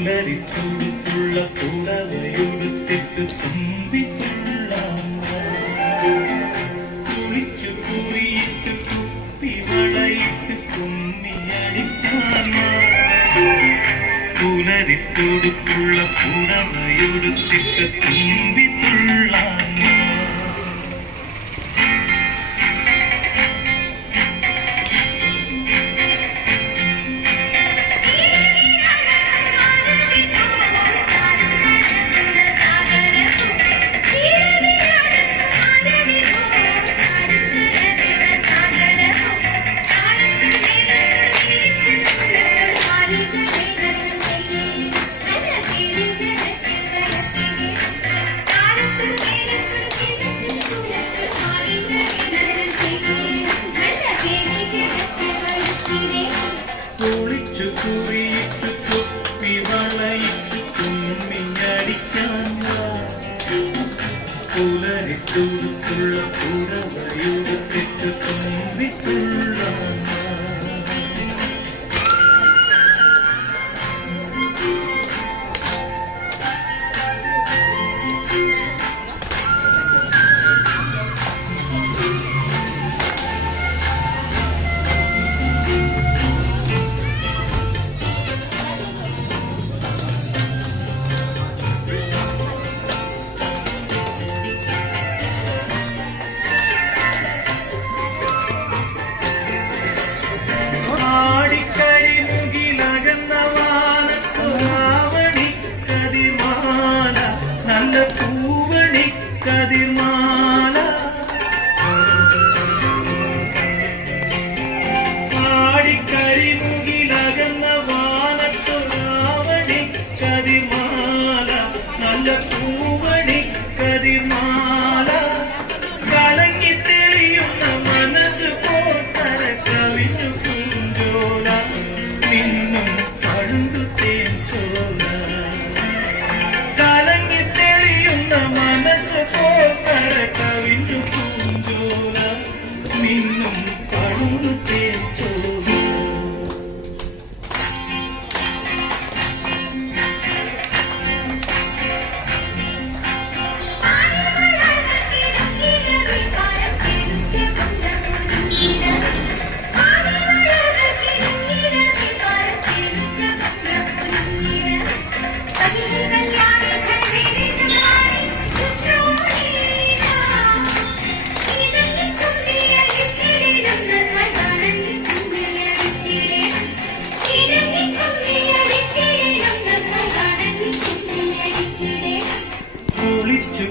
പുലരിത്തുടുപ്പുള്ള പുടവയുടുത്തിട്ട് തുമ്പിത്തുള്ളാൻ കുളിച്ചു കുറിയിട്ട് കുപ്പി വളയിട്ട് കുമ്മിയടിക്കാൻ പുലരിത്തുടുപ്പുള്ള പുടവയുടുത്തിട്ട് തുമ്പിത്തുള്ളാൻ കുളിച്ചു കുറിയിട്ട് കുപ്പി വളയിട്ട് കുമ്മിയടിക്കാൻ പുലരിത്തുടുപ്പുള്ള പുടവയുടുത്തിട്ട് തുമ്പിത്തുള്ളാൻ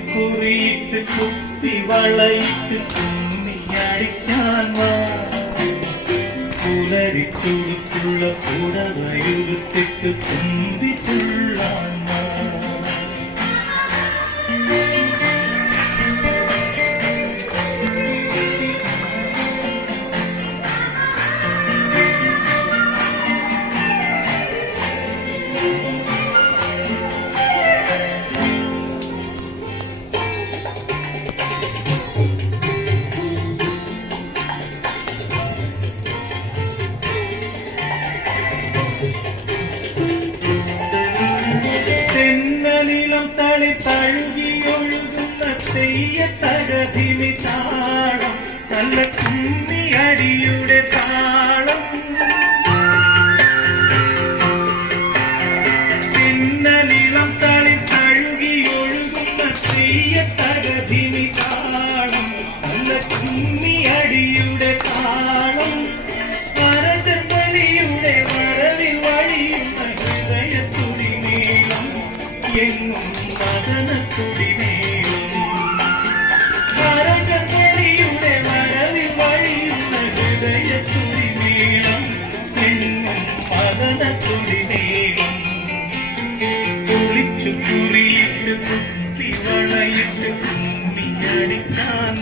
കുറിയിട്ട് കുപ്പി വളയിട്ട് കുമ്മിയടിക്കാൻ പുലരിത്തുടുപ്പുള്ള പുടവയുടുത്തിട്ട് തുമ്പിത്തുള്ളാൻ തഴുകിയൊഴുകുന്ന തെയ്യത്തകതിമി താളം നല്ല കുമ്മിയടിയുടെ താളം പിന്നലിളം തളി തഴുകിയൊഴുകുന്ന തെയ്യത്തകതിമി താളം നല്ല കുമ്മിയടിയുടെ താളം വരജപ്പലിയുടെ വരവിൽ വഴിയുന്ന ഹൃദയത്തുടി നീളം എങ്ങും വരജപ്പലിയുടെ വരവിൽ വഴിയുന്ന ഹൃദയത്തുടി നീളം എങ്ങും മദനത്തുടി നീളം കുറിയിട്ട് കുത്തി വളയിട്ട് കുമ്മിയടിക്കാൻ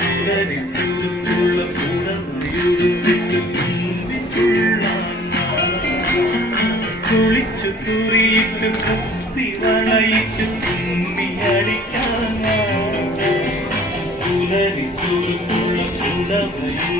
കുളരിത്തുള്ള കുടമയുടുത്തിട്ട് കുമ്പിച്ചുള്ളാൻ കുളിച്ചു കുറിയിട്ട് കുത്തി വളയിട്ട് കുമ്മിയടിക്കാൻ കുളരിത്തുള്ള കുടമയും